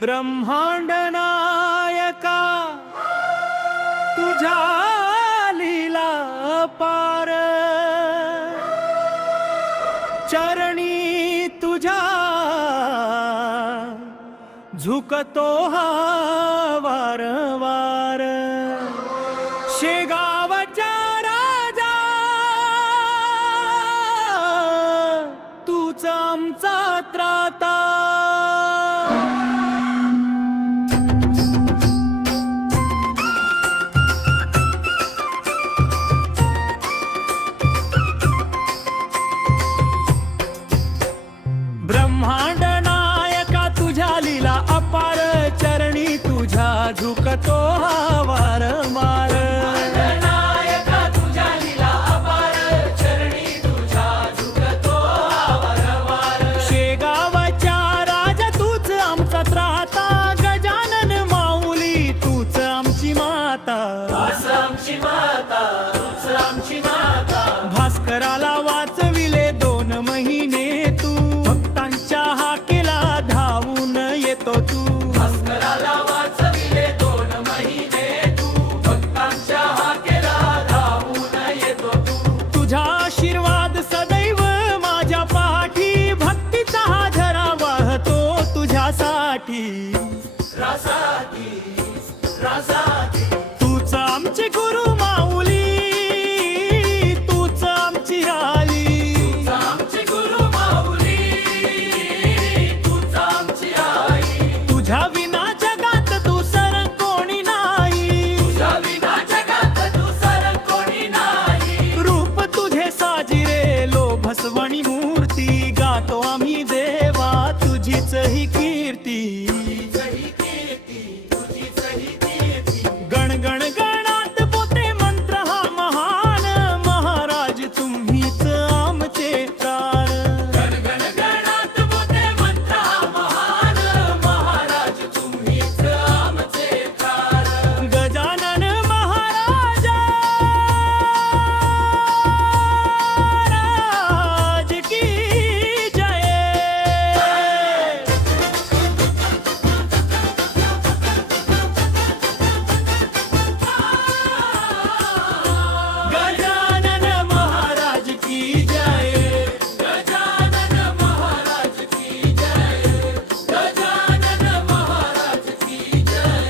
ब्रह्मांड नायका तुझ्या लीला पार, चरणी तुझ्या झुकतो हा वारंवार। शेगावच्या राजा तूच आमचा त्राता। ब्रह्मांड नायका तुझ्या लीला अपार, चरणी तुझ्या झुकतो हा वारंवार। नायका तुझ्या लीला अपार, चरणी तुझ्या झुकतो हा वारंवार। शेगावच्या राजा तूच आमचा त्राता, गजानन माऊली तूच आमची माता। तूच आमची माता, तूच आमची माता। भास्कराला वाचविले 2 महिने तू, भक्तांच्या हाकेला धावून येतो तू। भास्कराला वाचविले 2 महिने तू, भक्तांच्या हाकेला धावून येतो तू। तुझा आशीर्वाद सदैव माझ्या पाठी, भक्तीचा हा झरा वाहतो तुझ्यासाठी। रासाठी, रासाठी। तूच आमचे गुरु माऊली, तूच आमची आली। तूच आमची गुरु माऊली, तूच आमची आई। तुझ्या विना जगात दुसरं कोणी नाही, तुझ्या विना जगात दुसरं कोणी नाही। रूप तुझे साजिरे लोभसवणी मूर्ती, गातो आम्ही देवा तुझीच ही कीर्ती। गण गण गणात बोते मंत्र हा महान, महाराज तुम्हीच आमचे प्राण। गण गण गणात बोते मंत्र हा महान, महाराज तुम्हीच आमचे प्राण। गजानन महाराजा राज की जय। गजानन महाराज की जय। गजानन महाराज की जय। गजानन महाराज की जय।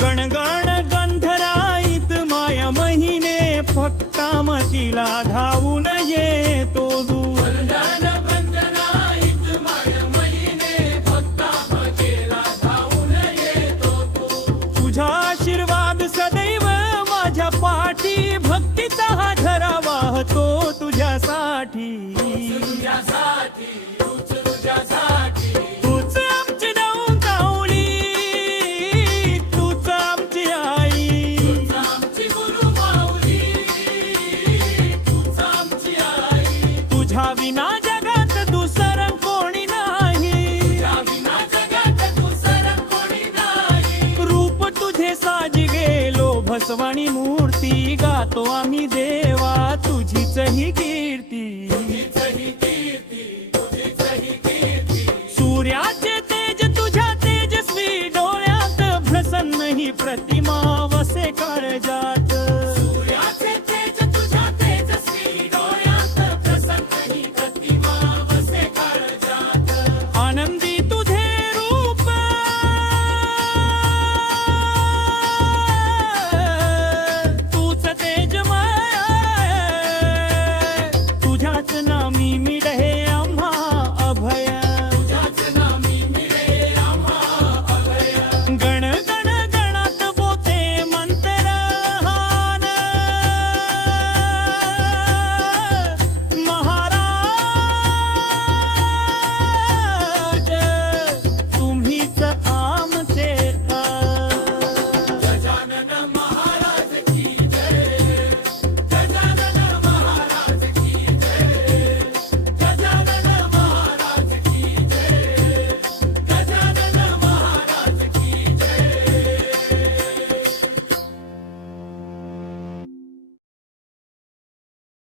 गणगण गंधराईत माया महिने, फक्कामतीला धावून येतो दूर। बंधन बंधनाईत माय महिने, भक्तामतेला धावून येतो तू। तुझा आशीर्वाद सदैव माझ्या पाठी, भक्तीचा हा झरा वाहतो तुझ्यासाठी। तुझ्यासाठी, तूच तुझ्यासाठी। तूच आमची नौकावली, तूच आमची आई। तूच आमची गुरु माऊली, तूच आमची आई। तुझ्या विना जगात दुसरं कोणी नाही, तुझ्या विना जगात दुसरं कोणी नाही। रूप तुझे साजी गेलो भसवाणी मूर्ती, गातो आम्ही देवा तुझीच ही कीर्ती। तुझीच ही कीर्ती, तुझीच ही कीर्ती। सूर्याचे